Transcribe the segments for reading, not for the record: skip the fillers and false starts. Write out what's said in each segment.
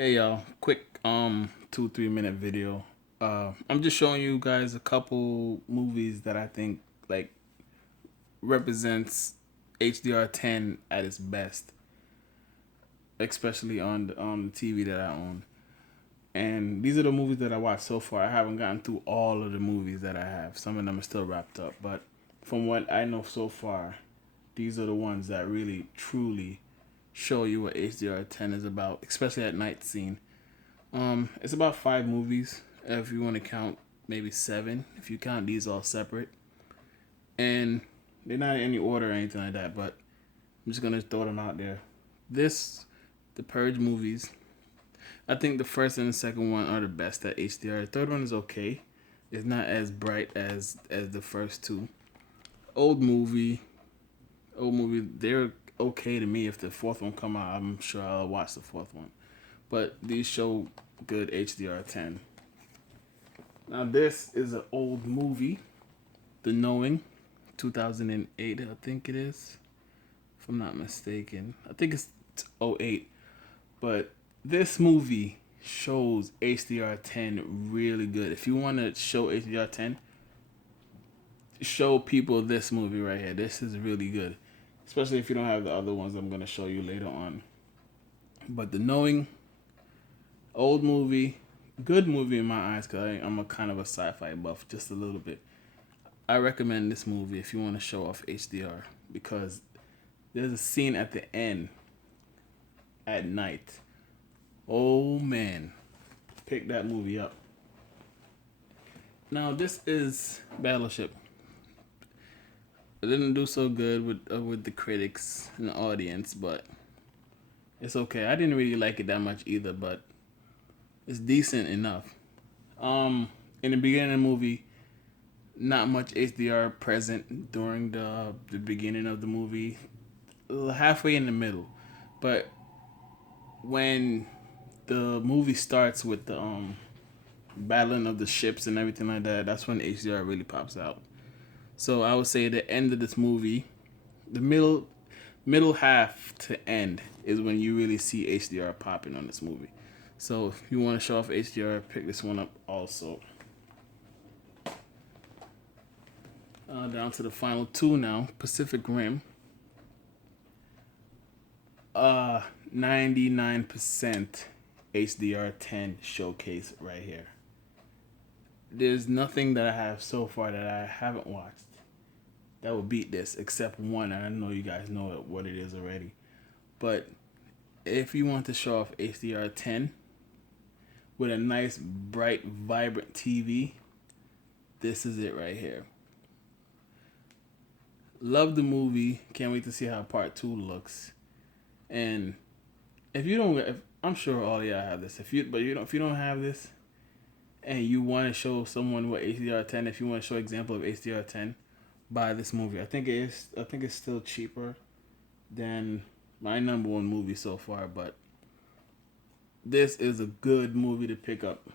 Hey y'all, quick 2-3 minute video. I'm just showing you guys a couple movies that I think like represents HDR10 at its best, especially on the TV that I own. And these are the movies that I watched so far. I haven't gotten through all of the movies that I have. Some of them are still wrapped up, but from what I know so far, these are the ones that really truly show you what HDR10 is about, especially at night scene. It's about 5 movies, if you want to count maybe 7, if you count these all separate. And they're not in any order or anything like that, but I'm just gonna throw them out there. The Purge movies, I think the first and the second one are the best at HDR. The third one is okay. It's not as bright as the first two. Old movie, old movie, they're okay to me. If the fourth one come out, I'm sure I'll watch the fourth one. But these show good HDR10. Now this is an old movie, The Knowing, 2008, I think it is, if I'm not mistaken. I think it's '08. But this movie shows HDR10 really good. If you want to show HDR10, show people this movie right here. This is really good, especially if you don't have the other ones I'm going to show you later on. But The Knowing, old movie, good movie in my eyes because I'm a kind of a sci-fi buff, just a little bit. I recommend this movie if you want to show off HDR because there's a scene at the end at night. Oh man, pick that movie up. Now this is Battleship. It didn't do so good with the critics and the audience, but it's okay. I didn't really like it that much either, but it's decent enough. In the beginning of the movie, not much HDR present during the beginning of the movie, halfway in the middle, but when the movie starts with the battling of the ships and everything like that, that's when HDR really pops out. So I would say the end of this movie, the middle half to end is when you really see HDR popping on this movie. So if you want to show off HDR, pick this one up also. Down to the final two now. Pacific Rim. 99% HDR10 showcase right here. There's nothing that I have so far that I haven't watched that will beat this, except one, and I know you guys know what it is already. But if you want to show off HDR10 with a nice, bright, vibrant TV, this is it right here. Love the movie. Can't wait to see how part 2 looks. And if you don't, I'm sure all of y'all have this. If you don't have this, and you want to show someone what HDR10, if you want to show example of HDR10, buy this movie. I think it's still cheaper than my number one movie so far, but this is a good movie to pick up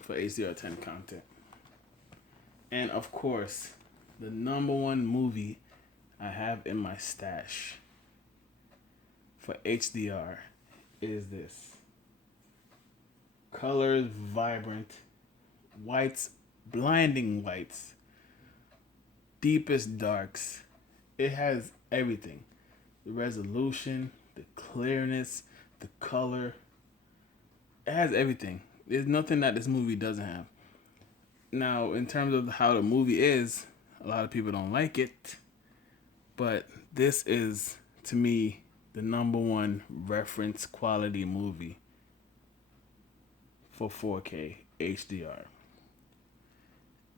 for HDR10 content. And of course, the number one movie I have in my stash for HDR is this. Colors vibrant, whites, blinding whites, deepest darks. It has everything. The resolution, the clearness, the color. It has everything. There's nothing that this movie doesn't have. Now, in terms of how the movie is, a lot of people don't like it, but this is, to me, the number one reference quality movie for 4K HDR.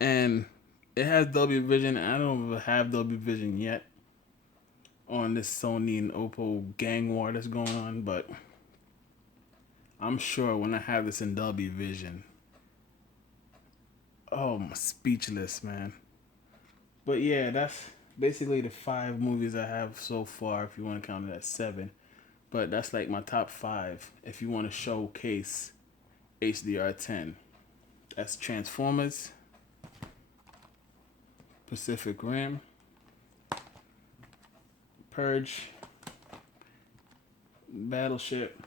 And it has Dolby Vision. I don't have Dolby Vision yet on this Sony and Oppo gang war that's going on, but I'm sure when I have this in Dolby Vision, oh, I'm speechless, man. But yeah, that's basically the 5 movies I have so far, if you want to count it as 7. But that's like my top 5 if you want to showcase HDR10. That's Transformers, Pacific Rim, Purge, Battleship,